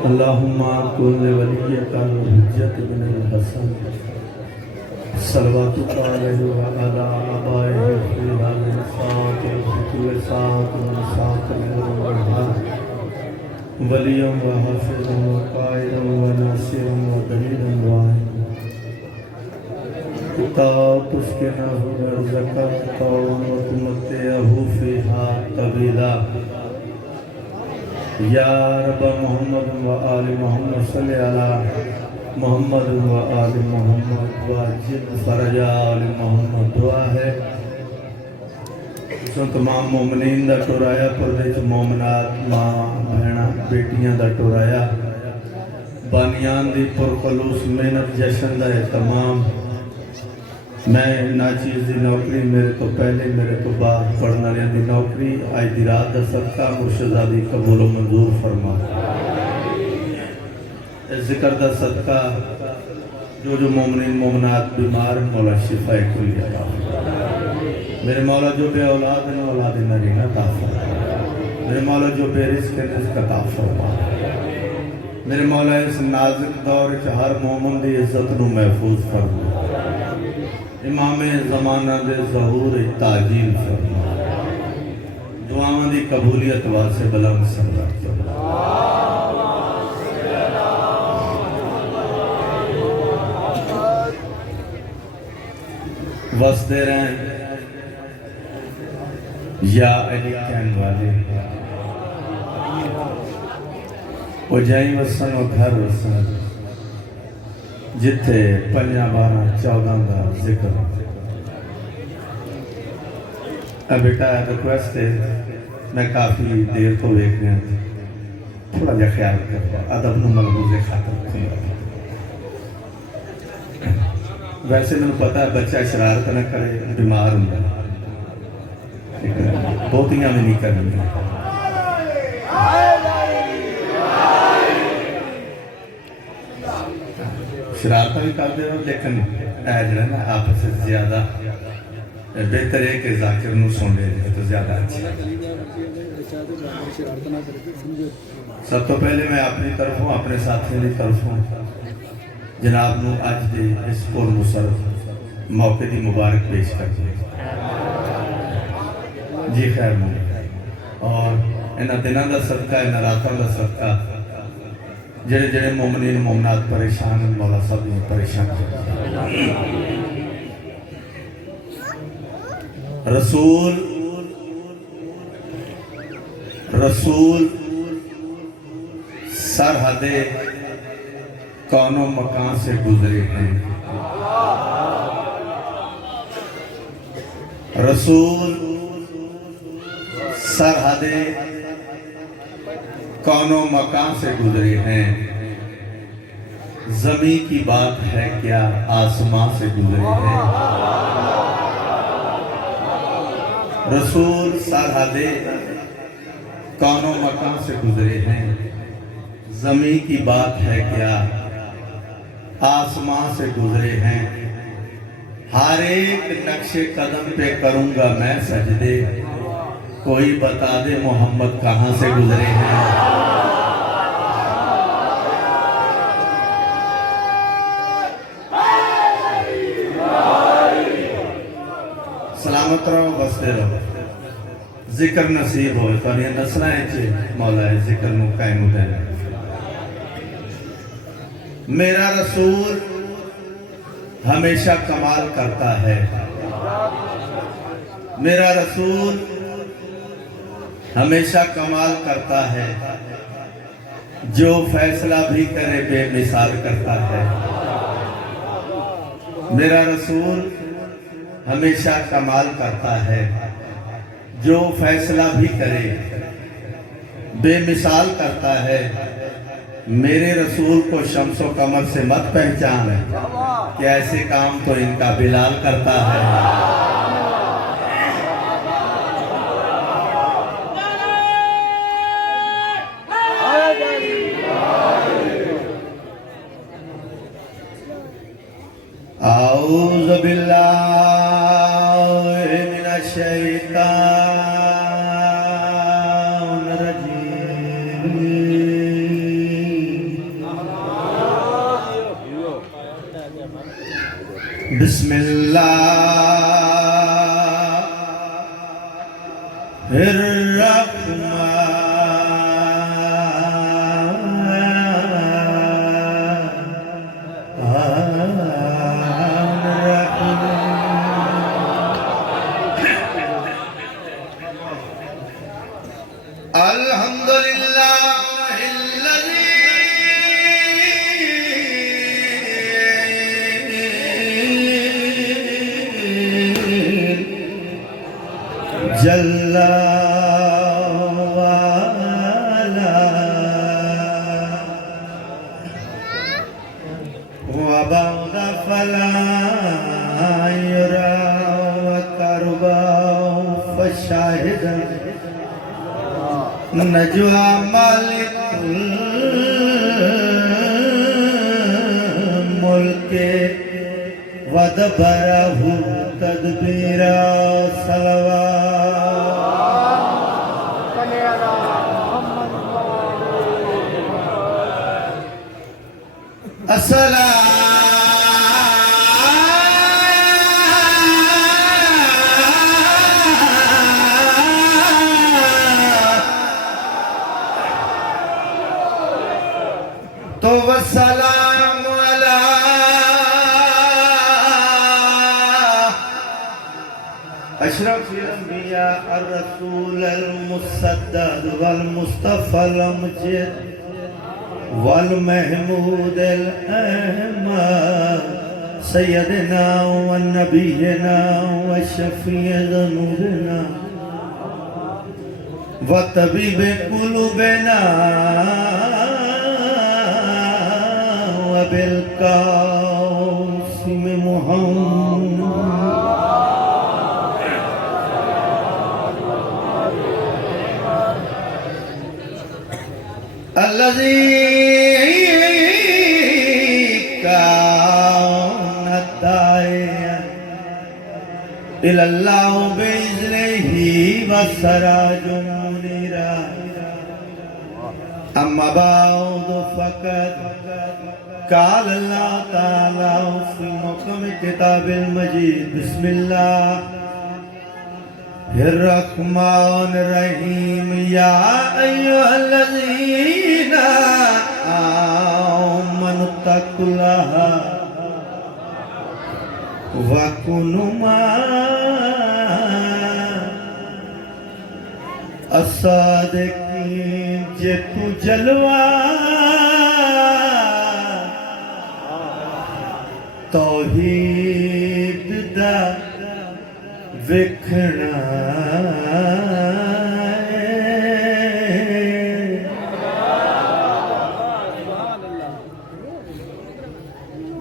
अल्लाहुम्मा कुल्ल वलिय्यका हुज्जत बिन हसन सलवातुका अलैहि व अला आबाइहि फी हाज़िल सात वल सात वलिय्यम व हाफ़िज़म व क़ाइदम व नासिरम व दलीलन व किताब उसके नहू ज़कात व तुमत्तिअहू फ़ीहा तवीला या रब मोहम्मद व आलि मोहम्मद सल्लि अला मोहम्मद व आलि मोहम्मद वाजिब फरजा आलि मोहम्मद दुआ है सो तमाम मोमिनीन दा टुराया परदेश मोमनात मां बहना बेटियां दा टुराया बानियान दी पुरखलूस मेहनत जशन दा तमाम मैं नाचीज़ की नौकरी मेरे तो पहले मेरे तो बाद पढ़ने वाले की नौकरी अज की रात का सदका मुर्शदा दी कबूल मंजूर फरमा जिक्र का सदका जो मोमिनीन मोमनात बीमार मौला शिफाए खुल गया मेरे मौला जो बे औलाद ने औलाद नरीना अता फरमा मेरे मौला जो बेरिज़्क़ ने रिज़्क़ अता फरमा मेरे मौला इस नाजुक दौर च हर मोमिन की इज्जत को महफूज फरमा इमाम ज़माना दे ज़हूर ताजील फरमा दुआओं की कबूलियत वास्ते बुलंद सल्लत वसदे रहें या अली कहने वाले वो जाई वसन और घर वसन जिथे 5, 12, 14 का जिक्र बेटा रिक्वेस्ट है मैं काफ़ी देर तो देख रहा थोड़ा जहा ख्याल कर अदब न मलबूजे खातर वैसे मैंने पता है बच्चा शरारत न करे बीमार होंगे बहुतियां भी नहीं करनी शरारत भी करते हो लेकिन जरा ना आपस ज्यादा बेहतर है कि जाकिर नूं सुन ले तो ज्यादा अच्छा सब तो पहले मैं अपनी तरफों अपने साथियों की तरफों जनाब नूं अज दे इस पुरमुसरत मौके की मुबारक पेश करते जी खैर और इन्होंने दिनों का सदका इन्होंने रातों का सदका जेड़े जेड़े मोमिनीन मोमनात परेशान मौला सब परेशान रसूल रसूल सरहदे कौनों मकान से गुजरे हैं रसूल सरहदे कौनों मकान से गुजरे हैं जमी की बात है क्या आसमां से गुजरे हैं रसूल सरहदे कौनों मकान से गुजरे हैं जमी की बात है क्या आसमां से गुजरे हैं हर एक नक्शे कदम पे करूंगा मैं सजदे कोई बता दे मोहम्मद कहां से गुजरे हैं सलामत रहो बसते रहो जिक्र नसीब हो नस्ल मौला है जिक्र नूं कायम देना मेरा रसूल हमेशा कमाल करता है मेरा रसूल हमेशा कमाल करता है जो फैसला भी करे बेमिसाल करता है मेरा रसूल हमेशा कमाल करता है जो फैसला भी करे बेमिसाल करता है मेरे रसूल को शम्सो कमर से मत पहचान कि ऐसे काम तो इनका बिलाल करता है औज़ु बिल्लाहि मिनश शैतानिर जल्ला वाला वबौद फला युरा वकरबा फशाहिदा नजवा मालिकुल मुल्के वदबरहु तदबीरा सलवा असला तो वसलाम अला अशरफुल अंबिया और रसूल अल मुसद्दद वल मुस्तफा अल मुजिद वल महमूद अल अहमद सय्यदना व नबीना व शफीअ ज़ुनूबना व तबीब कुलूबना व बिल कासिम मुहम्मद अल्लज़ी इल्लल्लाहु बिइज़्निही व सराजुम मुनीरा अम्मा बाअद फ़क़द क़ाल अल्लाह तआला फ़ी मुक़म किताबिल मजीद बिस्मिल्लाहिर रहमानिर रहीम या अय्युहल्लज़ीना आमनु तक़ुल्लाहा वकुनु असादिकीन जे तू जलवा तौहीद दा विखना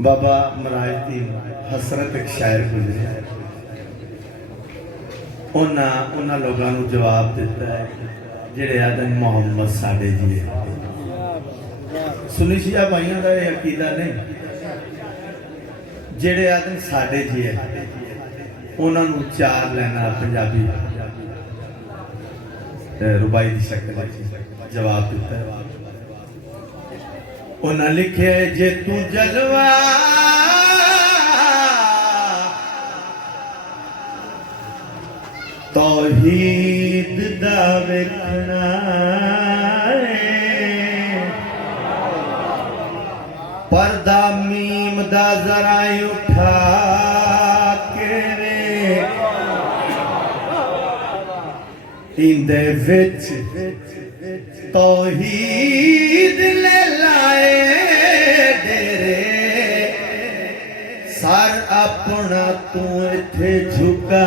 बाबा मरायती हसरत एक शायर गुजरे उन्होंने लोगों को जवाब दिता है जेड़े आदन मोहम्मद साडे जी है सुनी शिया भाइयों का यह अकीदा नहीं जेड़े आदन साडे जी है उन्होंने चार लाइना पंजाबी रुबाई की शक्ल जवाब दिता है उन्हें लिखे जे तू जलवा तौहीद दा वेखना पर्दा मीम दा जरा उठा के इंदे विच तौहीद ले लाए डेरे सर अपना तू इथे झुका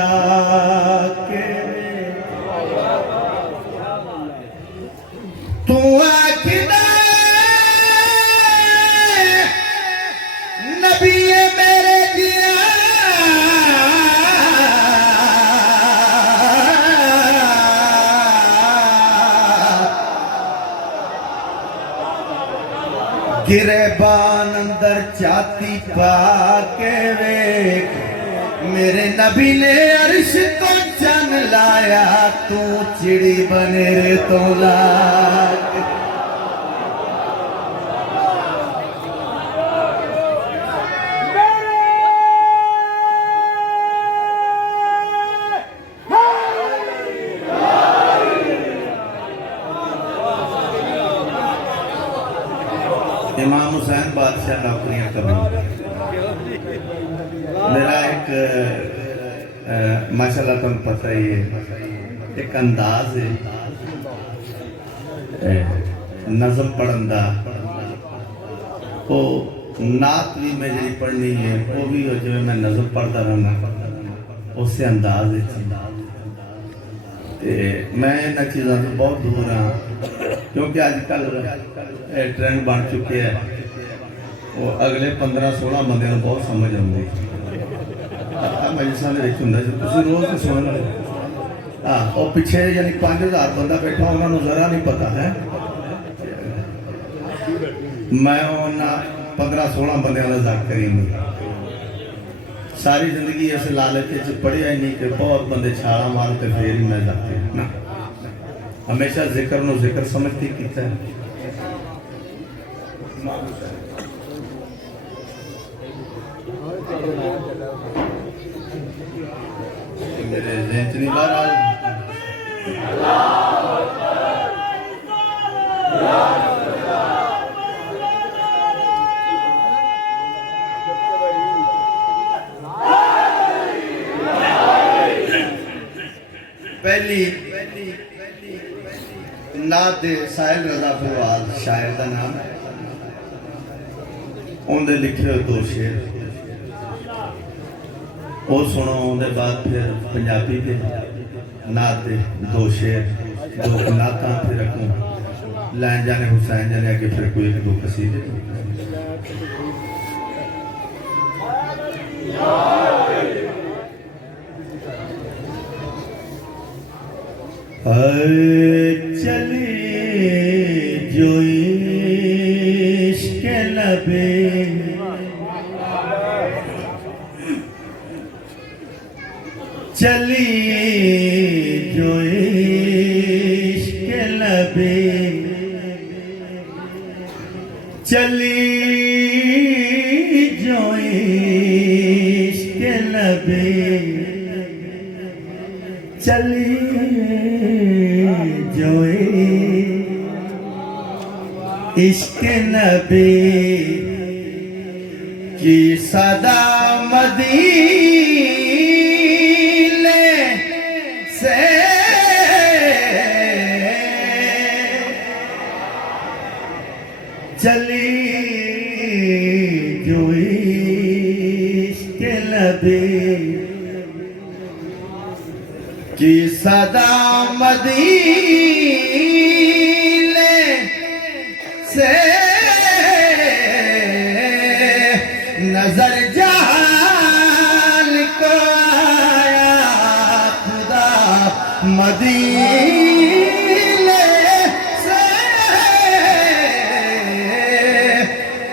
के तू आखदा नबी मेरे दिया गिरेबान अंदर चाती पाके वेख मेरे नबी ने अर्श को चन लाया तू चिड़ी बने रे तो लाग इमाम हुसैन बादशाह नौकरियां कबूल। मेरा एक माशाल्लाह तुम पता ही है एक अंदाज है नज़म पढ़न का, वो नात भी मैं जी पढ़नी है वो भी जो मैं नज़म पढ़ता रहना उस अंदाज मैं इन चीज़ों से बहुत दूर हाँ, क्योंकि अजकल ट्रेंड बन चुके हैं वो अगले 15-16 बंद बहुत समझ आती मजलिसां रोज़ तो सुन लो। हाँ वो पिछे यानी 5000 बंदा बैठा उन्होंने जरा नहीं पता है मैं उन्होंने 15-16 बंद का जिक्र ही नहीं सारी जिंदगी इस लालच पढ़िया ही नहीं कि बहुत बंदे छाला मारते फिर ही मैं जाते ना हमेशा जिक्र नु जिक्र समझ के किया है। मेरे ज़हन में बार पहली नात साहिल रजा फरवाद शायर का नाम उनके लिखे दो शेर वो सुनो उनके बाद फिर पंजाबी के नात दे दो शेर दो नात फिर रखूँ लैन जाने हुसैन जाने आगे फिर कोई एक दो कसीदे। चली जो इश्क़ लबे चली जो इश्क़ लबे चली जो इश्क़ लबे चली जो इश्क़ नबी की सदा मदीने से चली जो इश्क़ नबी की सदा मदीने से नजर जाल को आया खुदा मदीने से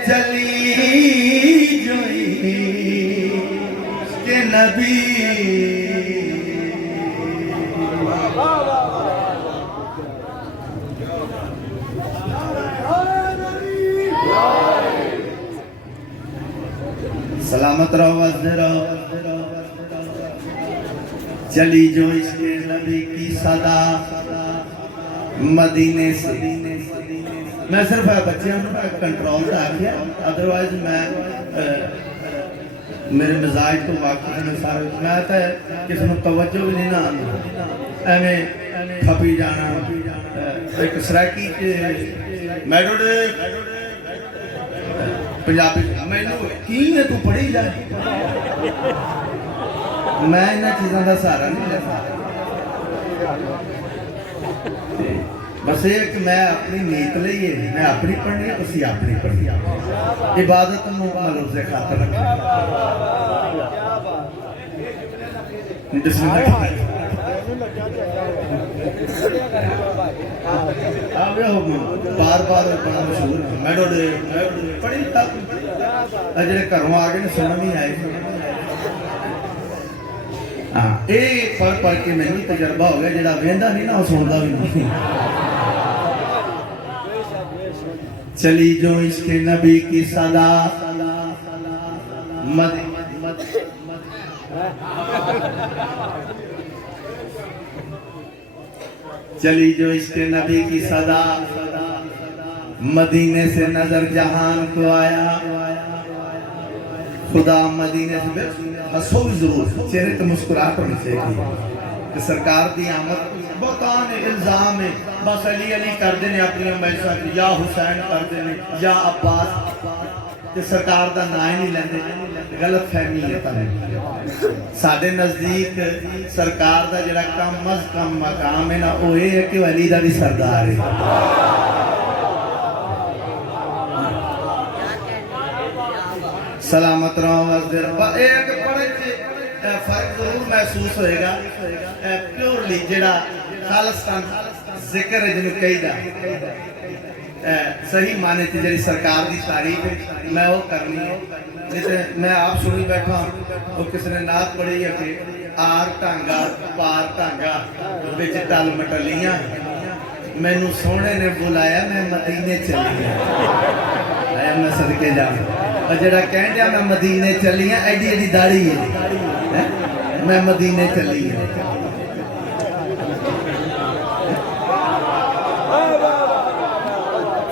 चली जो के नबी सलामत रहो वज़दे रहो चली जो इसके नबी की सदा मदीने से। मैं सिर्फ बच्चों कंट्रोल रखा अदरवाइज मैं मेरे मिजाज तो वाकई में सारे मैं तो किसी को तवज्जो भी नहीं ना एवें खपी जाना एक सराकी मैडोडे पंजाबी मैनू की है तू पढ़ी जा मैं इन्हां चीज़ों का सहारा नहीं ले बस एक मैं अपनी नीयत ली है मैं अपनी पढ़नी है तुसीं अपनी पढ़नी इबादत नूं मतलब से खातर रखना बार बार बड़ा मशहूर मैडोडे पढ़ी जो घरों आ गए सुन नहीं आए हाँ ये पढ़ पढ़ के मैंने तजर्बा हो गया जो वेंदा नहीं ना सुनता भी नहीं। चली जो इसके नबी की सदा चली जो इसके नबी की सदा मदीने से नजर जहान को आया, खुदा मदीने से हंसो भी जरूर, चेहरे तो मुस्कुराहट होनी चाहिए कि सरकार की आमद बहुत इल्जाम है, बस अली अली करते हैं अपनी मैसा या हुसैन करते हैं या अब्बास, ते सरकार का ना ही नहीं लेंदे। गलत फहमी है तुहानू। साडे नजदीक सरकार का जिहड़ा कम अज कम मकाम है ना, वो ये है कि अली का भी सरदार है। सलामत रहो। फर्क जरूर महसूस होएगा, प्योरली जिहड़ा खालिस्तान जिक्र है जिन्हें कहीदा सही माने च जी सरकार की तारीफ है मैं वो करनी है। नहीं तो मैं आप सुनी बैठा वो किसी ने नात पढ़ी है कि आर टांगा पार टांगा बिच टल मटलियां, मैनू सोहने ने बुलाया मैं मदीने चली आया, मैं सदके जाऊं और जरा कह दिया मैं मदीने चली हाँ, एडी एडी दाढ़ी है मैं मदीने चली हाँ।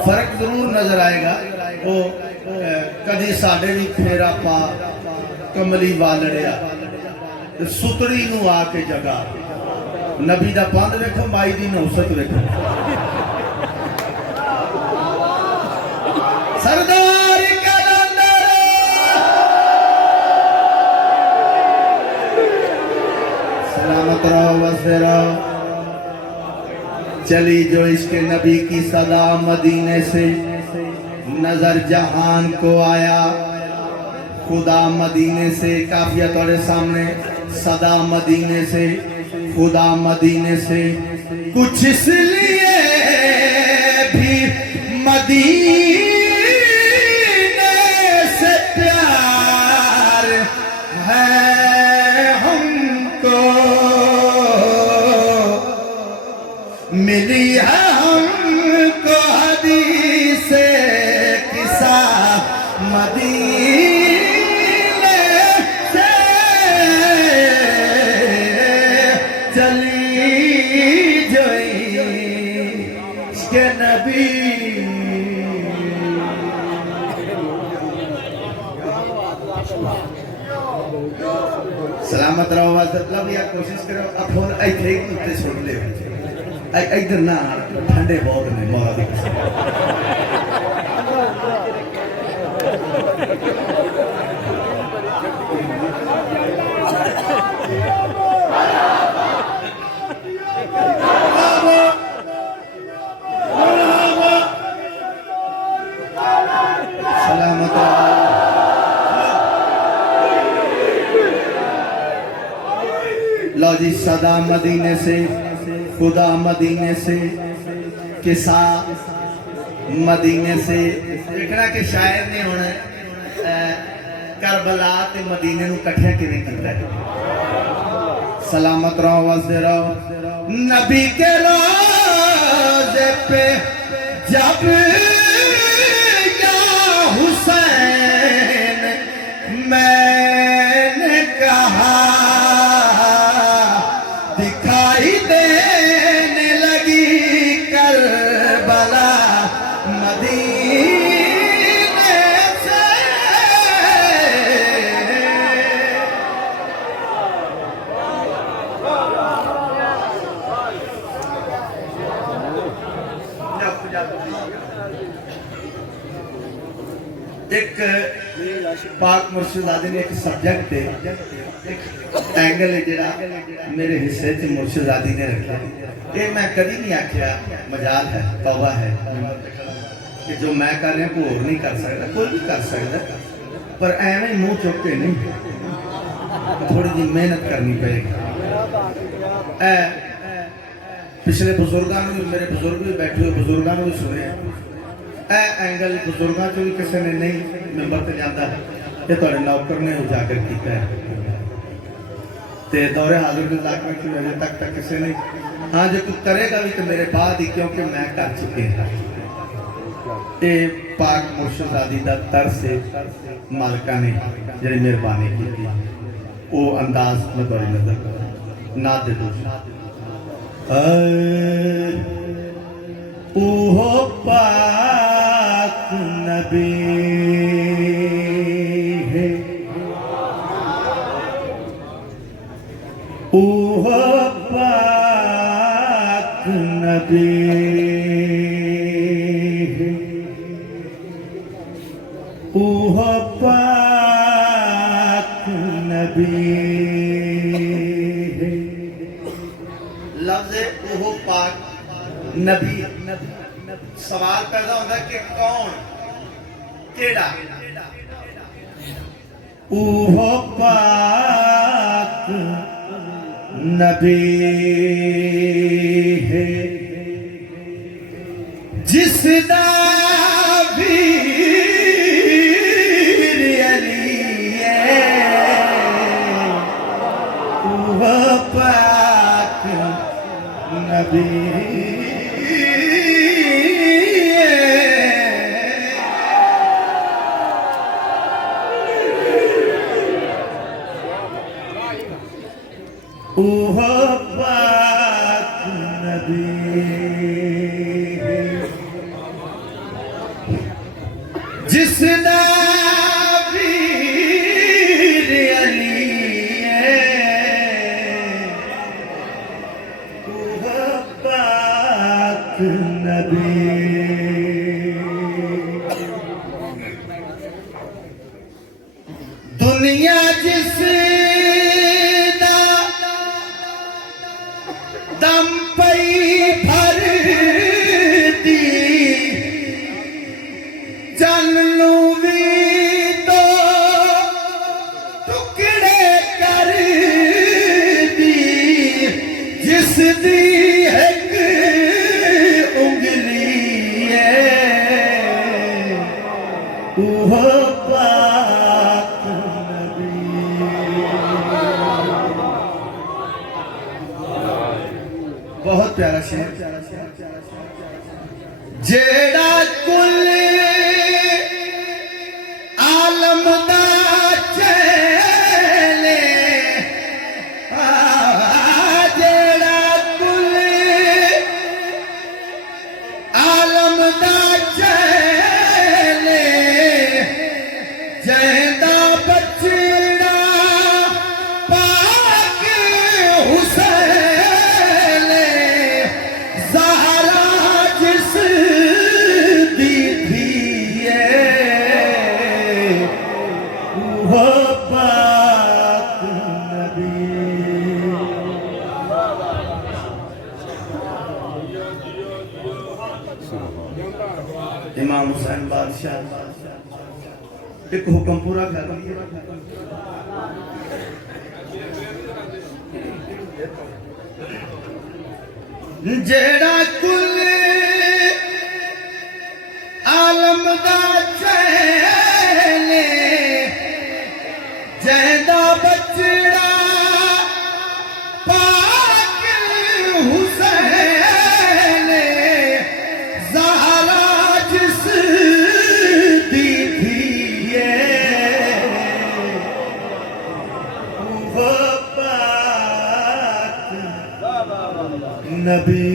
फर्क जरूर नजर आएगा। वो कभी साढ़े भी फेरा पा कमली वालड़िया सुतड़ी नू आके जगा, नबी दा पंध वेखो माई दी नौसत वेखो। सरदार कलंदर सलामत रहो वसते रहो। चली जो इसके नबी की सदा मदीने से नजर जहान को आया, खुदा मदीने से काफिया तोड़े सामने, सदा मदीने से खुदा मदीने से कुछ इसलिए भी मदीने से प्यार है हमको, मिली है हमको हदीसे किसा मदीने से चली जोई इसके नबी। सलामत रहो मतलब या कोशिश करो अब फोन ऐसे ही उत्ते छोड़ ले, इधर ना ठंडे बहुत ने मौला दी सलामत लो जी। सदा मदीने से खुदा मदीने से किसा मदीने से। देखना कि शायर ने हुण करबला ते मदीने नू कट्ठे किवें कीता है। सलामत रहो वसदे रहो। नबी के रोज़े पे जब या हुसैन मैंने कहा दिखाई देने लगी करबला मदीने से। एक पाक मुर्शिदादी ने एक सब्जेक्ट है, एक एंगल है जिहड़ा मेरे हिस्से च मुर्शिदादी ने रखा। ये मैं कभी नहीं आख्या मजाल है, तौबा है कि जो मैं कर रहा कोई होर नहीं कर सकता, कोई भी कर सकता, पर एवें मुंह चुक के नहीं, थोड़ी जी मेहनत करनी पड़ेगी। पिछले बुजुर्गों ने मेरे बुजुर्ग भी बैठे हुए बुजुर्गों ने भी सुने एंगल बुजुर्गों चो भी किसी ने नहीं नंबर पर जाता है, ये थोड़े नौकर ने उजागर किया है ते दौरे हाजिर में लाख में अजे तक किसी ने हाँ जो कुछ करेगा भी तो मेरे बाद ही, क्योंकि मैं कर चुके हैं। ये पाक मुर्शिदादी दा तरस से मालिका ने जी मेहरबानी की वो अंदाज में बड़ी नजर ना दे दो। ओहो पा नबी ओह पाक नबी। लफ्ज़ ओह पाक नबी, सवाल पैदा होता है कि कौन केड़ा ओह पाक नबी है जिसदा वीर अली है ओह पाक नबी। ओह पाक नबी जिसदा वीर अली है ओह पाक नबी। दुनिया जिस दम पई भर दी जन्नू भी तो टुकड़े कर दी जिस दी एक उंगली है ओह पाक नबी। बहुत प्यारा शेर। जेड़ा कुल आलम दा चले जेड़ा कुल आलम दा चले जैदा बचड़ा पाक हुसैन ज़हरा जिस दी थी ओह पाक नबी। इमाम हुसैन बादशाह एक हुक्म पूरा कर दिया। जेड़ा कुल आलम दा चले जैदा बचड़ा पाक हुसैन ज़हरा जिस दी थी ओह पाक नबी।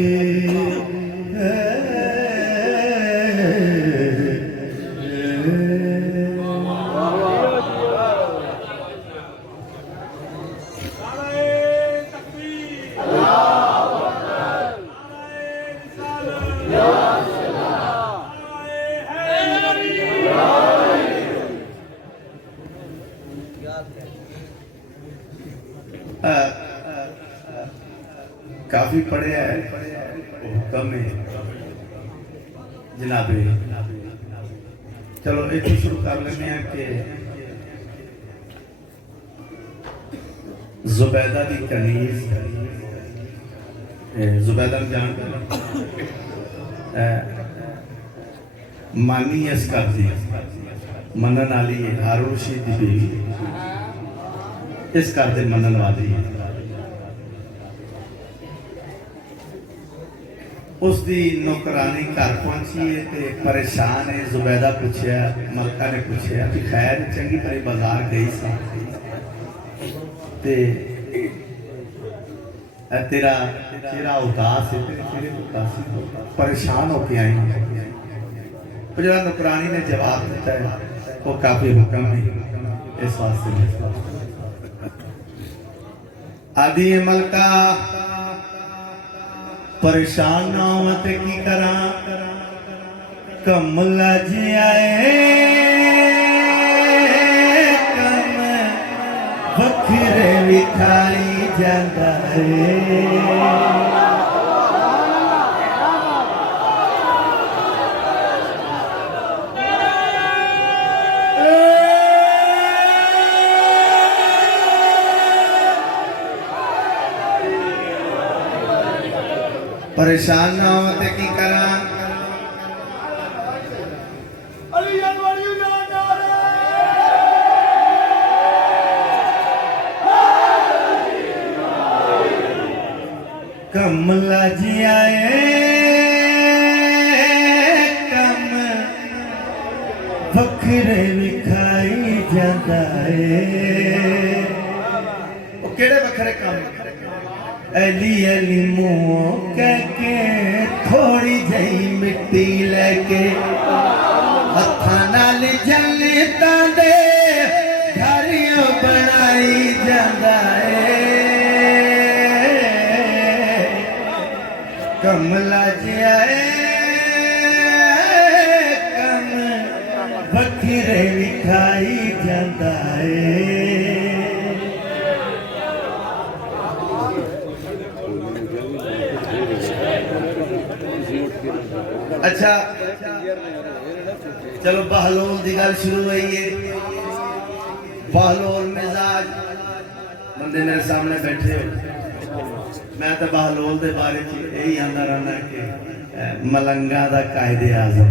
काफी पढ़े है हुक्म में जनाबे। चलो एक शुरू कर लेते हैं कि जुबैदा की कनीज जुबैदा जानते मानी इस कर दी मनन वाली हारून रशीद की बीवी इस कर दे मनन वाली उसकी नौकरानी घर पहुंची है ते परेशान है। जुबैदा पूछया मलका ने पूछया कि खैर चंगी भली बाजार गई सी ते तेरा चेहरा उदास है तेरे चेहरे को उदासी परेशान होके आई। तो जरा नौकरानी ने जवाब दिता है वो काफी हुक्म है इस वास्ते आदि मलका परेशान ना हो ते की करा कमला जी आए कम वखरे विखाई जाता है। परेशान ना हो ते की करा कमला जी आए कम वखरे विखाई जाता है। वो केड़े वखरे काम अली अली मुँह कह के थोड़ी जही मिट्टी लेके हथा नाल जलता दे घरियों बनाई जाता है। कमला जी आए कम वखरे विखाई जाता है। अच्छा चलो बहलोल की गल शुरू हुई है। बहलोल मिजाज बंदे मेरे सामने बैठे हो मैं तो बहलोल के बारे में यही आंदा रहना कि मलंगा का कायदे आजम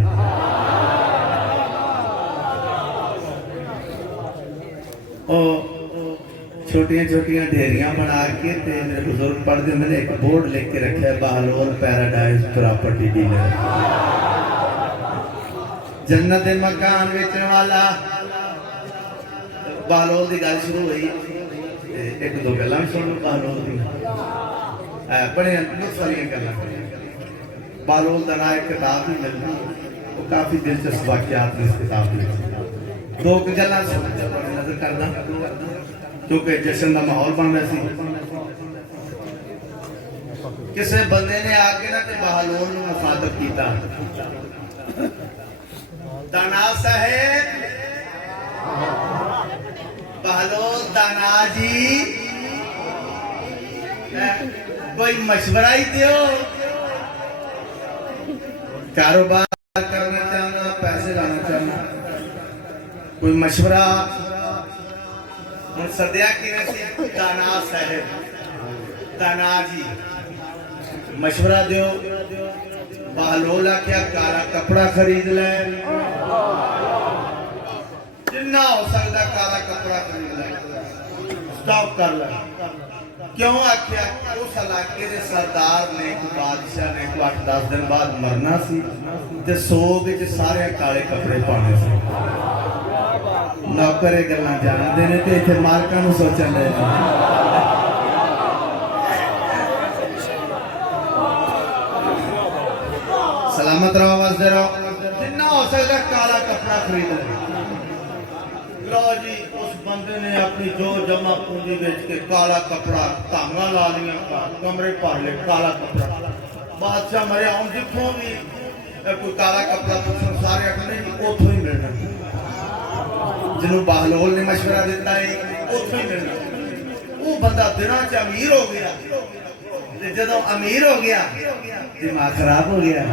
छोटिया छोटिया ढेरिया बना के मेरे बुजुर्ग पढ़ते मैंने एक बोर्ड लिख के रखा है बहलोल पैराडाइज प्रॉपर्टी डीलर जन्नत मकान बेचने वाला। बहलोल की गल शुरू हुई एक दो गल्लां सुन लो बहलोल दी बड़े सारिया गल्लां। बहलोल का ना एक किताब भी मिलती वो काफी दिलचस्प वाकयात ने इस किताब में दो गल्लां नजर करना क्योंकि जश्न का माहौल बन रहा किसी बंदे ने आके ना बहलोल में मुखातब किया दाना साहेब बहलोल दाना जी कोई मशवरा ही दो कारोबार करना चाहना पैसे लाना चाहना कोई मशवरा सद्या कि दाना साहेब दाना जी मशवरा दो। बहलोल आख्या काला कपड़ा खरीद ले जिन्ना हो सकता काला कपड़ा खरीद ले स्टॉप कर ले। क्यों आख्या उस इलाके के सरदार ने बादशाह ने 8-10 दिन बाद मरना सी ते सोग च सारे काले कपड़े पाने से नौकर गल्लां जानते ने ते इत्थे मालकां नूं सोचण दे सलामत रहो वसदे रहो जिन्ना हो सकता काला कपड़ा खरीद लो जी। उस बंदे ने अपनी जो जमा पूंजी बेच के काला कपड़ा धांगा ला लिया कमरे भर ले काला कपड़ा। बादशाह मरिया हम जितों भी कोई काला कपड़ा पूछो सारे आखने उतों ही मिलना जिन्होंने बहलोल ने मशवरा दिता है उतों ही मिलना। वो बंदा दिनों च अमीर हो गया जो अमीर हो गया दिमाग खराब हो गया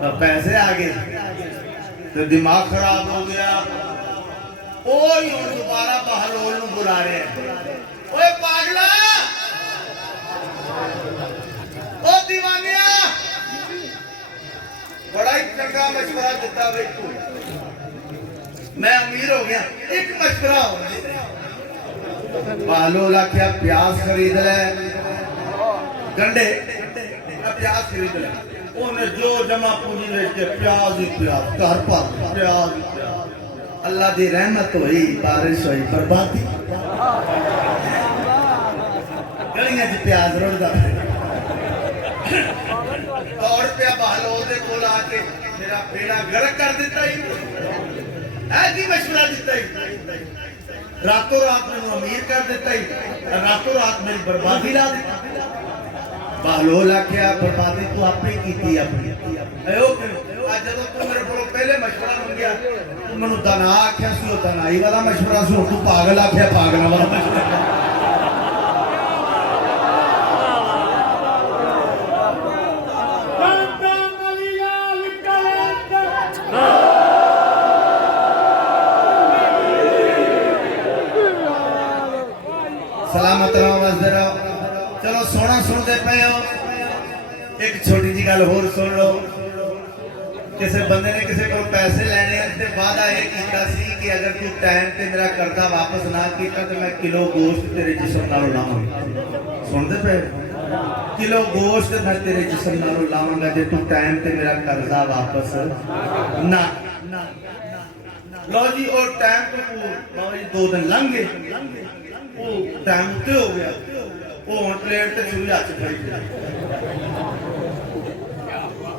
तो पैसे आ गए तो दिमाग खराब हो गया। दोबारा बहलोल नूं बुला रहे ओए पागला ओ दीवानिया बड़ा ही चंगा मशवरा दिता बे तू मैं अमीर हो गया एक मशवरा हो बहलोल आख्या प्याज खरीद ले गंडे प्याज खरीद ले उन्हें जो जमा पूंजी बेच के प्याज ही प्याज घर पर प्याज ही प्याज। अल्लाह दी रहमत हुई बारिश हुई बर्बादी गलियां च प्याज रुड़दा दौड़ पिया बहलोल दे कोल आके मेरा बेड़ा गर्क कर दिता ही ऐसी मशवरा दिता ही रातों रात मैं अमीर कर देता ही रातों रात मेरी बर्बादी ला दी बहलोल आख्या बर्बादी तू आपने की अपनी आज जब तू मेरे को पहले मशवरा मंगया तू मैनू दना आख्या सी दनाई वाला मशवरा सी तू पागल आख्या पागल वाला मशवरा सलामत रहो वसदे रहो चलो सोना सुनते पे हो एक छोटी जी गल होर सुन लो किसी बंदे ने किसी को पैसे लेने ते वादा ये कीता सी कि अगर तू टाइम ते मेरा कर्जा वापस ना कीता तो मैं किलो गोश्त तेरे जिस्म नाल लावांगा सुनते पे किलो गोश्त मैं तेरे जिस्म नाल लावांगा जे तू टाइम ते मेरा कर्जा वापस ना लो जी और टाइम तो बाबा जी 2 दिन लंघ गए वो टाइम उत्ते हो गया वो हुण प्लेट ते छुरी हत्थ फड़ी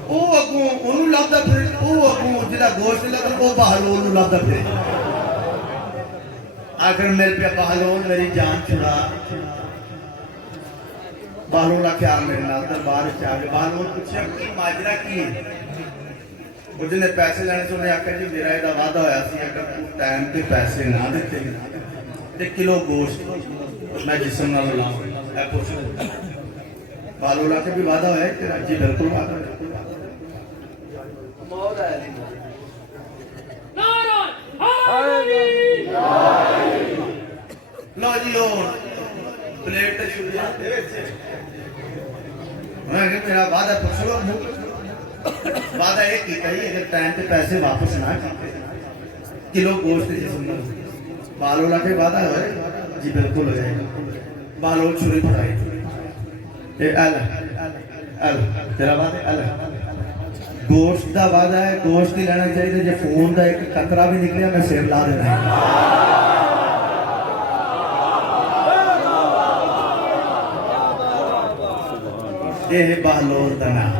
वो अगों ओनू लभदा फिर वो अगों जिहड़ा गोश्त लभदा वो बहलोल नू लभदा फिर आखिर मेरे पे बहलोल मेरी जान छुड़ा बहलोल आख्या मेरे नाल दरबार च आ गए बहलोल पूछया कि माजरा की है उसने पैसे लेने से उन्हें आख्या जी मेरा इहदा वादा होया सी अगर तू टाइम ते पैसे ना दिते ते किलो गोश्त मैं जिस्म नाल लाऊं ऐ पुछ बहलोल आख्या भी वादा होया तेरा जी बिल्कुल वादा है मौत है लो जी प्लेट ते छुड़िया दे मैं मेरा वादा पूछ लो वादा ये कीता ही अगर टाइम पे पैसे वापस ना कीते किलो गोश्त जिस्म बहलोल आखे वादा है जी बिल्कुल हो जाएगा बहलोल छुरी फड़ाई अल अल तेरा वादा अल गोश्त का वादा है गोश्त ही लेना चाहिए जो फोन का एक कतरा भी निकलिया मैं सिर ला देना ये बहलोल का नाम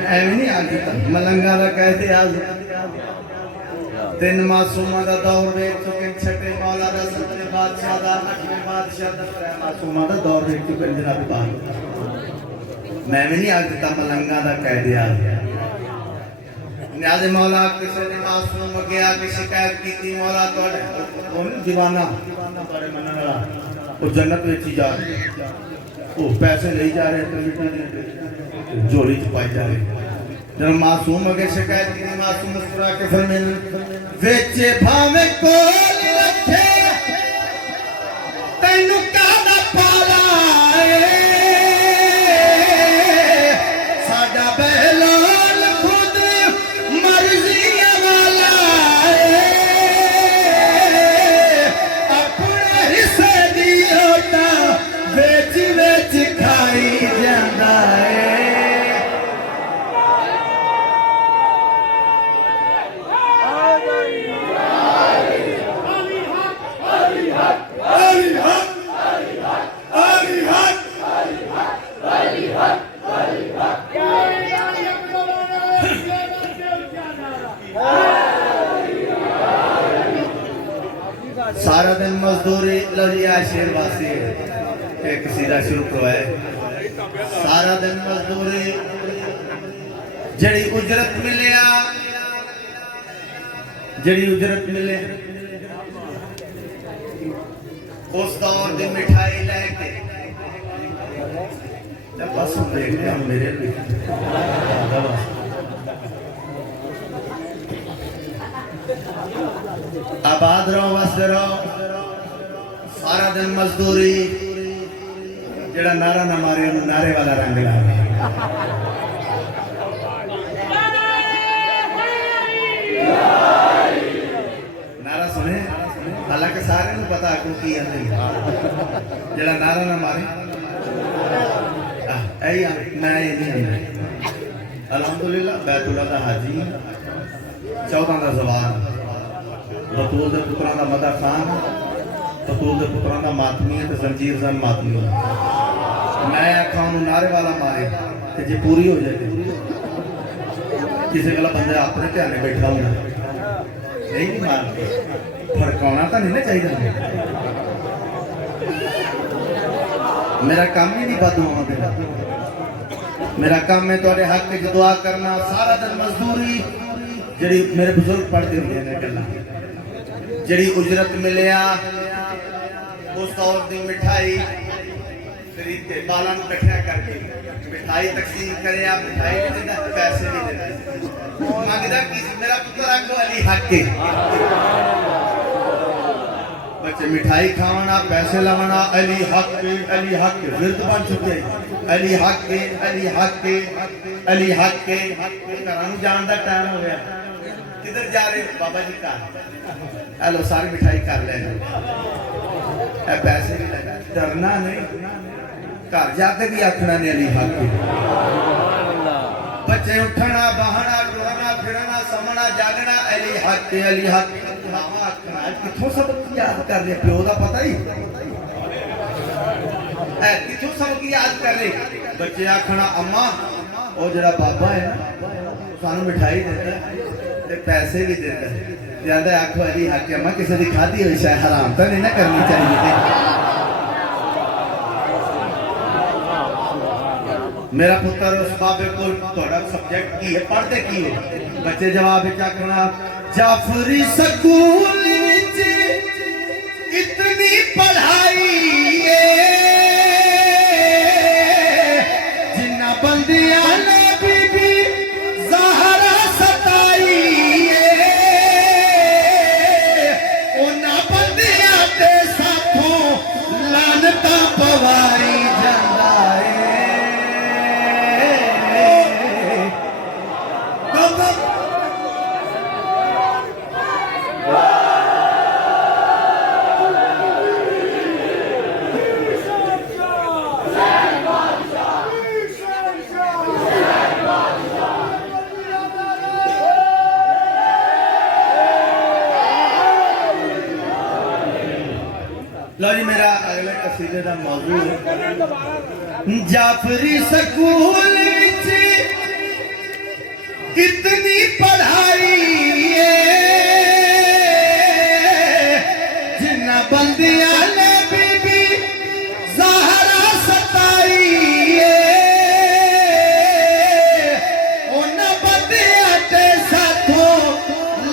एवं नहीं आज मलंगा का कहते आज 3 मासूमा का दौर वेख चुके छठे मौला का 7वें बादशाह का 8वें बादशाह का 3 मासूमा का दौर वेख चुके जनाब बाहर मैं भी नहीं आज मलंगा का कह दिया न्याज मौला किसी ने मासूम गया कि शिकायत की थी मौला तो दीवाना वो जन्नत में जा वो पैसे ले जा रहे झोली च पाई जा रहे जब मासूम अगे शिकायत की मासूम मुस्कुरा के फरमाया वेचे भावे कोल रखे तैनू कादा पाला साडा बहलोल खुद मर्जियां वाला अपने हिस्से दी ओटा वेच वेच खाई जांदा है सारा दिन मजदूरी ललिया शेरवासी एक सीधा शुरू करवाए सारा दिन मजदूरी जड़ी उजरत मिलिया जड़ी उजरत मिले उस दौर की मिठाई लेके बस देखते हैं मेरे आबाद रहो वसदे रहो सारा दिन मजदूरी जेड़ा नारा ना मारे उन्हें नारे वाला रंग ला नारा सुने हालांकि सारे को पता क्योंकि जेड़ा नारा ना मारे मैं अलहमदुलिल्लाह बैतुल्लाह दा हाजी 14 का जवान बतूल के पुत्रां का मदा खान बतूल के पुत्रां का मातमी है जंजीर जन मातमी मैं आखा नारे वाला मारे तो जे पूरी हो जाए किसी गला बंदे अपने ध्यान बैठा होना नहीं मारते फड़काना तो नहीं ना चाहिए मेरा काम ही नहीं बदुआ देना मेरा काम है थोड़े हक में दुआ करना, सारा दिन मजदूरी जड़ी मेरे बुजुर्ग पढ़ते हुए ने गल्ला जड़ी उजरत मिलिया उस दौर की मिठाई खरीद के बालों को इकट्ठा करके मिठाई तकसीम करे, मिठाई भी देता, पैसे भी देता। मंगदा की मेरा पुत्र आखो अली हक के बच्चे मिठाई खावना, पैसे लवाना, अली हक के विरद बन चुके। अली हक के अली हक के अली हक के घरों जान का टाइम हो गया। किधर जा रहे बाबा जी का? हेलो सारी मिठाई कर ले, पैसे भी लगा, डरना नहीं, घर जाके भी आखना नहीं अली हक के। बच्चे उठना बहना टुरना फिरना समना जागना अली हक के अली हक कितों सबक याद कर रहे? प्यो का पता ही कितों सबक याद कर रहे? बच्चे आखना अम्मा वो जरा बाबा है ना सानू मिठाई देता है पैसे भी देता है, ज्यादा आखो अली हक के अम्मा किसी की खाधी हुई शायद हराम तो नहीं ना करनी चाहिए। मेरा पुत्र उस बाबे को थोड़ा सब्जेक्ट की है, पढ़ते की है? बच्चे जवाब क्या करना? जाफरी स्कूल विच इतनी पढ़ाई जिन्ना बंदियां ने बीबी ज़हरा सताई उन्ना बंदियां दे साथों लानता पवाई जांदा है। लो जी मेरा अगले कसीदे का मौजू है जाफरी स्कूल विच इतनी पढ़ाई जिन्ना बंदियां ने बीबी ज़हरा सताई उन्हां बंदियां ते साथों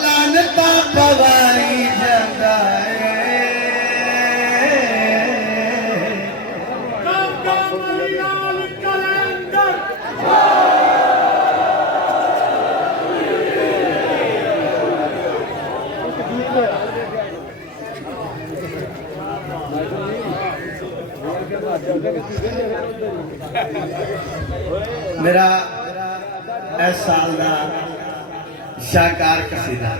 लानता पवाई जांदा है। मेरा इस साल का शाहकार कसीदा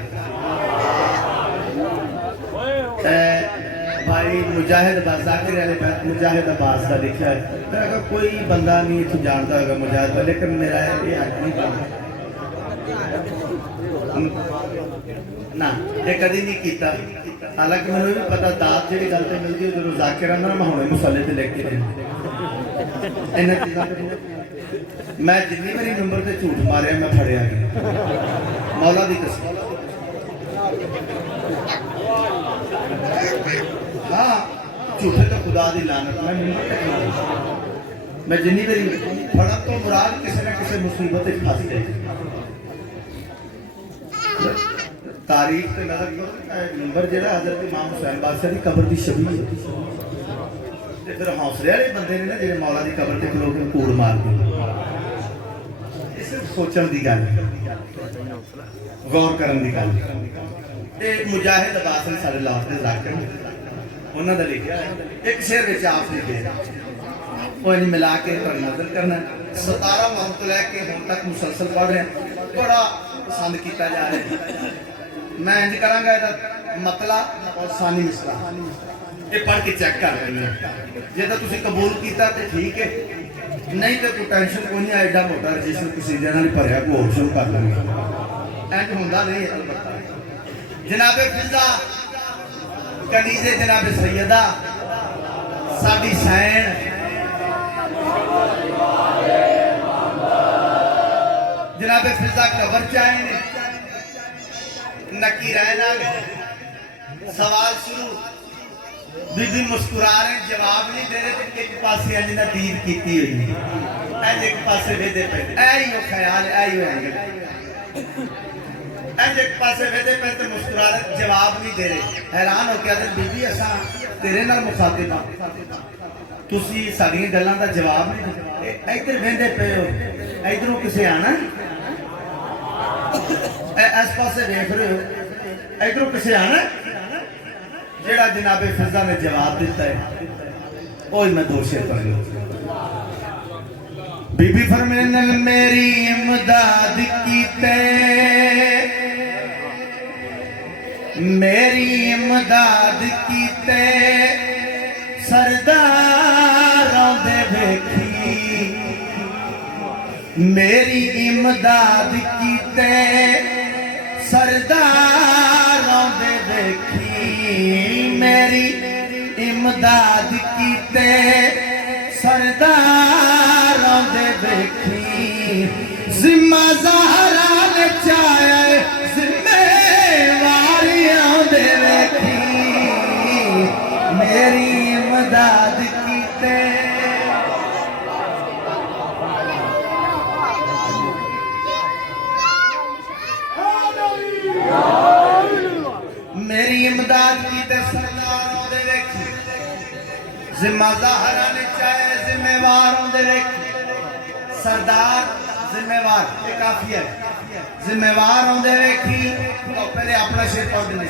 भाई मुजाहिद अब्बास जाकिर मुजाहिद अब्बास का लिखा है। अगर कोई बंदा नहीं इतों जानता होगा मुजाहिद, लेकिन मेरा ये हक नहीं बनता ना, ये कभी नहीं किया। हालांकि मैंने भी पता दात जी गलती मिलती है जो जाकिर आंदा मैं हमें मसाले से लेके मैं जिन्नी मेरी नंबर से झूठ मारिया मैं फड़िया गया मौला दी कसम। हाँ झूठे तो खुदा दी लानत मैं जिन्नी मेरी फड़न तो मुराद किसी न किसी मुसीबत फंस जाए। तारीख से नजर नंबर जरा हजरत इमाम हुसैन बादशाह की कबर की छवि है। फिर हौसले वाले बंदे ने ना जो मौला की कबर से खलो के कूड़ मार दी। सोचने की गल गौर करने की गल मुजाहिद अब्बास ने सारे लाहौर के जाकिर उन्होंने लिखा एक शेर में आप लिखे कोई नहीं मिला के नजर करना 17 माह तो लैके हुण तक मुसलसल पढ़ रहे बड़ा पसंद किया जा रहा है। मैं इंज करांगा मतला और सानी मिसरा ये पढ़ के चेक कर लेंगे जे तो तुसीं कबूल किया तो ठीक है, नहीं तो कोई टेंशन कोई नहीं। एडा मोटा रजिस्टर कसीदे नाल भरिया कोई होर शुरू कर लेंगे इंज हुंदा नहीं। अलबत्ता जनाबे फिजा कनीजे जनाबे सैयदा साडी सैन जनाबे फिजा कबर चाहे ने नकी रहना सवाल शुरू बीबी मुस्कुरा रहे जवाब नहीं दे रहे एक पासे अंजना दीद की हुई अज एक पासे वेदे पे ऐ ख्याल ऐ अज एक पासे वेदे पे तो मुस्कुरा रहे जवाब नहीं दे रहे हैरान हो क्या बीबी असा तेरे नाल मुखातिब हां तुसी साडियां गल्लां दा जवाब नहीं इधर वेंदे पे हो इधरों किसे आना इस पासे देख रहे हो इधरों किसे आना जेड़ा जनाबे फिजा ने जवाब दिता है ओही मैं दो शेर पढ़ लूं बीबी फरमाने मेरी इमदाद कीते मेरी इमदाद कीते सरदारों दे वेखी मेरी इमदाद कीते सरदारों दे वेखी मेरी इमदाद कीते सरदारों दे देखी जिम्मा ज़हरा ने चाहे जिम्मेवारियों दे देखी मेरी इमदाद कीते मेरी इमदाद कीते सरदारों दे देखी जिम्मा ज़हरा ने चाहे जिम्मेवारों दे सरदार जिम्मेवार ये काफी है जिम्मेवार होंदे वेखी तो पहले अपना शेर पढ़ देने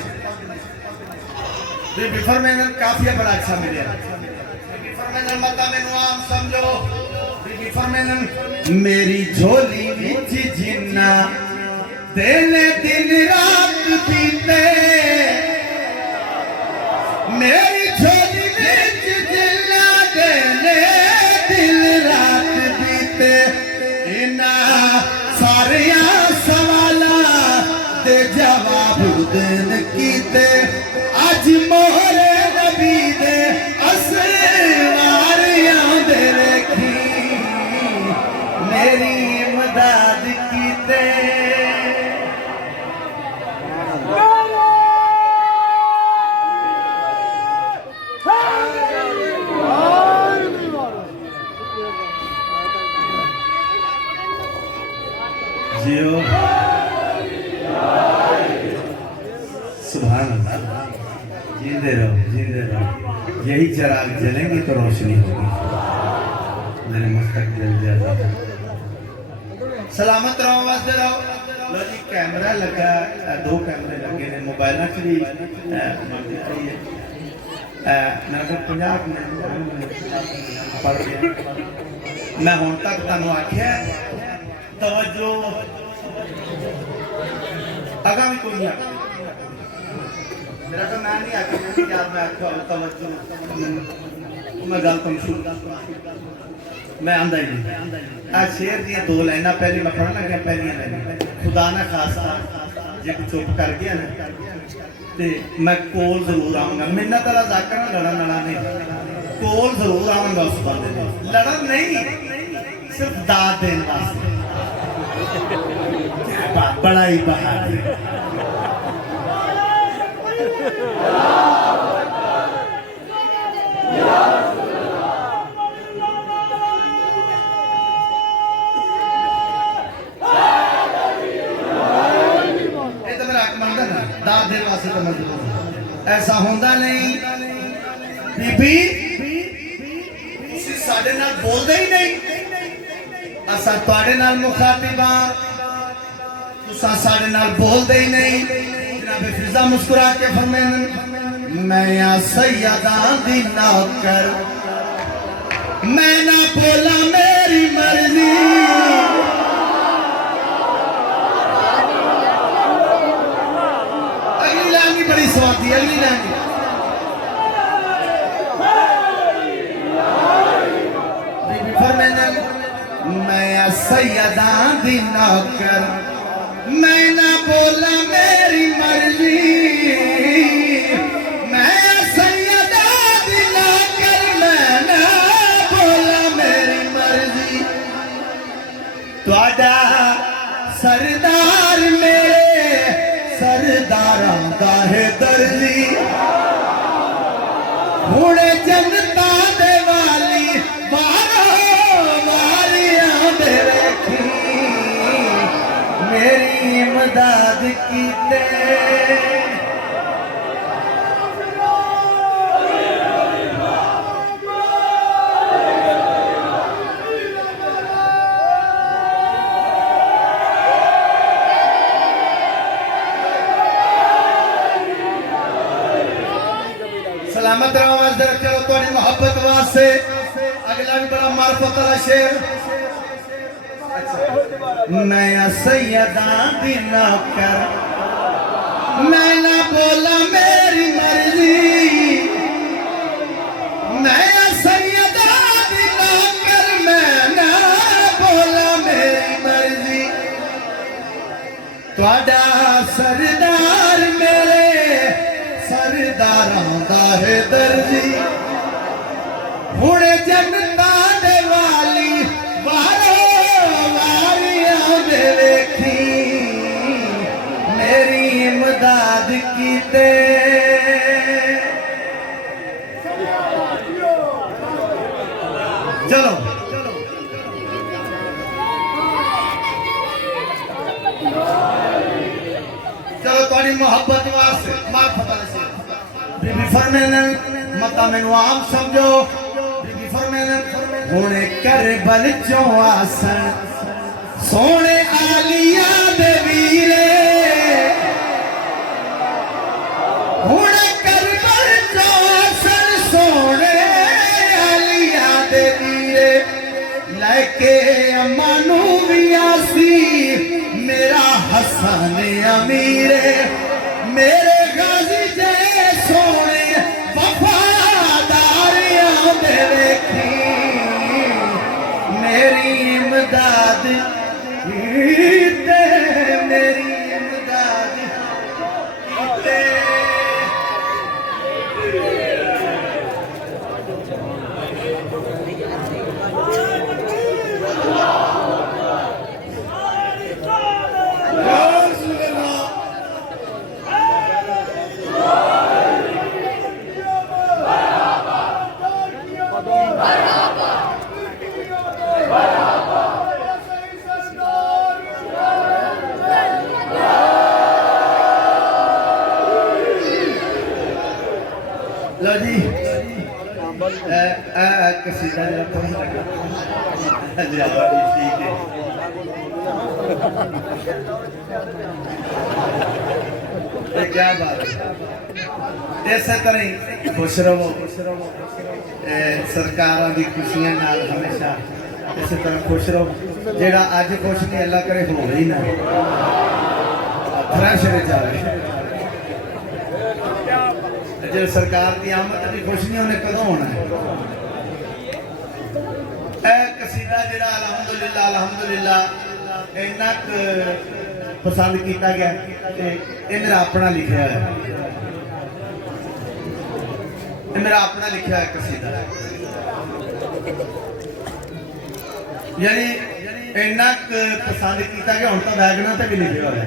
बीबी फरमाने काफी बड़ा अच्छा मिले बीबी फरमाने मता मेनू आम समझो बीबी फरमाने मेरी झोली विच जिन्ना देने दिन रात बीते मेरी झोली विच जिन्ना देने दिन रात बीते इना सारिया सवाला दे जवाब देन कीते अज मोहरे नबी दे असवारियां दे रखी मेरी इमदाद कीते जियो सुभान अल्लाह जींदे रहो यही चिराग जलेंगे तो रोशनी होगी मेरे मुस्तकबिल ज्यादा सलामत रहो वास्ते रहो लो जी कैमरा लगा दो कैमरे लगे ने मोबाइल च भी मैं 50 मिनट पढ़ गया मैं हुण तक तुहानू आख्या तवज्जो आगामी कोई नहीं आता मेरा तो मैं नहीं आती यार मैं तवज्जो मैं गल तुम शुरू मैं आंदा ही नहीं आ शेर दी दो लाइना पहले मैं पढ़न लगा पहली लाइन खुदा ना खासा जे चुप कर गया ना ते मैं कोल जरूर आऊंगा मिन्नत वाला जाकर ना लड़न वाला नहीं कोल जरूर आऊंगा उस बंदे लड़न नहीं सिर्फ दाद देने वास्ते बड़ा ही बहादुर दाद देने वास्ते तो मजबूर ऐसा होंदा नहीं बीबी तुसी साडे नाल बोलदे ही नहीं असा तुहाडे नाल मुखातिब हां तुसा साडे नाल बोलदे ही नहीं जनाब फिजा मुस्कुरा के फरमाने मैं या सैयदा दी नौकर मैं ना बोला मेरी मर्जी अगली लाइन बड़ी स्वादी अगली लाइन बीबी फरमाने मैं या सैयदा दी नौकर मैं ना बोला मेरी मर्जी मैं सैयदा दी नौकर मैं ना बोला मेरी मर्जी तुहाडा सरदार मेरे सरदारां दा है दर्जी हुणे जनता दे वाली वारो वारियां इमदाद कीते सलामत रहो मजदर चलो थोड़ी मोहब्बत वास्ते अगला भी बड़ा मार्फत वाला शेर नया सैयदा दी नौकर मैं ना बोला मेरी मर्जी नया सैयदा दी नौकर मैं ना बोला मेरी मर्जी तुहाडा सरदार मेरे सरदारां दा है दर्जी हुणे जन्नतां दे वाली वारो वारियां दे वेखी मेरी इमदाद कीते चलो चलो थोड़ी मोहब्बत वास्ते मार्फत वाले बीबी फरमाने मता मैनू आम समझो बीबी फरमाने हुणे करबल चों आसन सोने आलिया दे वीरे हुणे करबल चों आसन सोने आलिया दे वीरे लेके अम्मा नू भी आसी मेरा हसन अमीरे मेरे गाजी जे सोने वफादारियां दे वेखी मेरी इमदाद कीते मेरी इमदाद कीते लो जी कसीदा जरा थोड़ा लगा ठीक है क्या बात इस तरह ही खुश रहो सरकार की खुशियां नाल हमेशा इस तरह खुश रहो जेड़ा अज खुश नहीं अल्लाह करे हो ही ना थ्रैश जाए जो सरकार की आमद की खुश नहीं उन्हें कदों होना है कसीदा जिहड़ा अलहमदुलिल्लाह अलहमदुलिल्लाह इन्ना पसंद किया गया ये मेरा अपना लिखा है मेरा अपना लिखा है कसीदा यानी इन्ना पसंद किया गया हूँ तो वैगना से भी लिखे हुआ है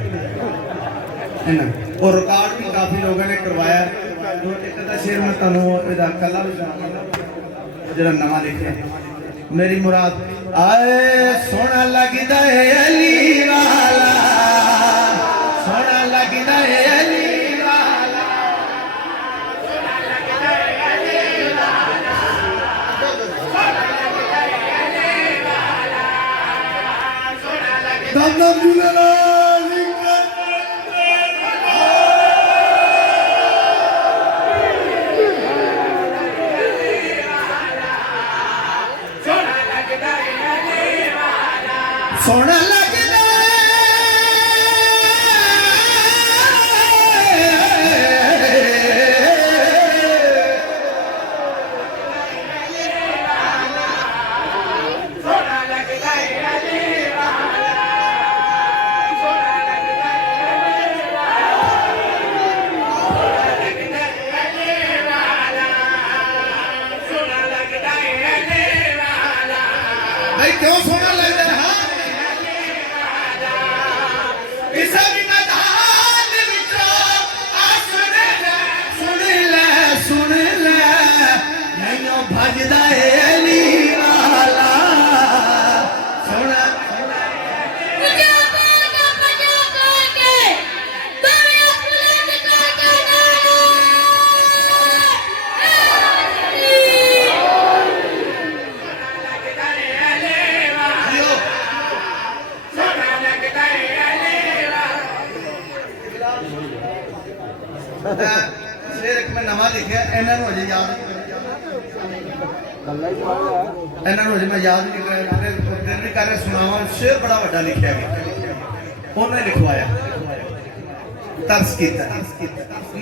और रिकॉर्ड भी काफी लोगों ने करवाया एक शेर मैं तुहानू कला भी जरा नवा लिखे मेरी मुराद आए सोना लगदा है अली वाला सोना लगदा है अली वाला सोना लगदा है अली वाला सोना लगदा है अली वाला सोना लगदा है सोना लगदा शेर एक मैं नवा लिखिया इन्होंने अजे याद इन्होंने अजे मैं याद नहीं कर दिल नहीं कर रहा सुनावा शेर बड़ा बड़ा लिखा गया उन्हें लिखवाया तर्स किया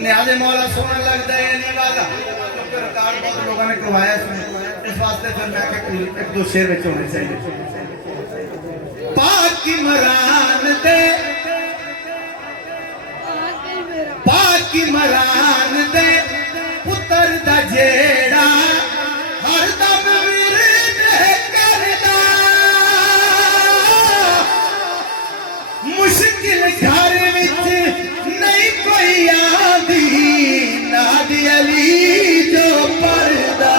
न्याज़े मौला सोना लगता है नहीं वाला रिकॉर्ड बहुत लोगों ने करवाया इस वास्ते फिर मैं एक दो शेर में होने चाहिए पाक इमरान दे पाक इमरान दे पुत्र दा जेड़ा हर दम विरद करदा मुश्किल घर विच नहीं कोई आंदी नादी अली जो पर्दा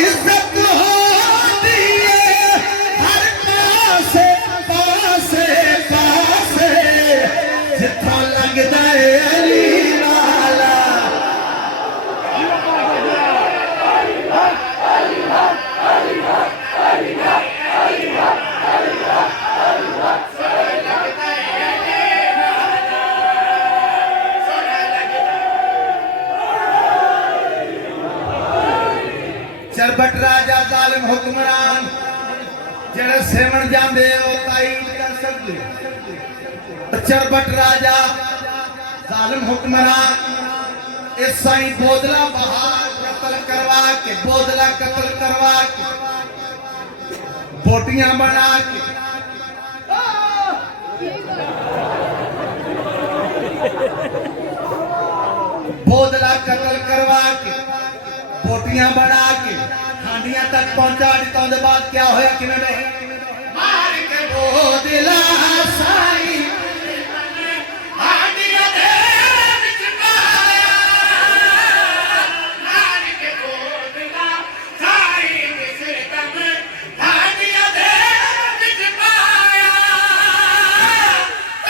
इज्जत होती है हर पासे पासे पासे जिथों लगदा है अली वाला चरबट राजा जालिम हुक्मरान जेड़े सेवन जांदे ओ ताईद कर सकदे चरबट राजा जालिम हुक्मरान इस साईं बोदला बहार कत्ल करवा के बोदला कत्ल करवा के बोटियां बना के बोदला कत्ल करवा के बोटियां बना के हांडियां तक पहुंचा दिता उनके बाद क्या होया कि नहीं मार के बोदला साई हांडियां दे विच पाया मार के बोदला साई किसे दम हांडियां दे विच पाया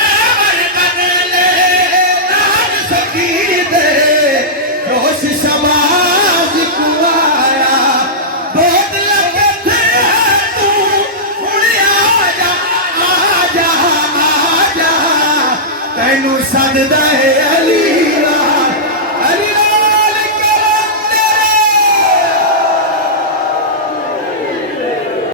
ए बर बदले नाम सकी दे रोश शमा सददा है अली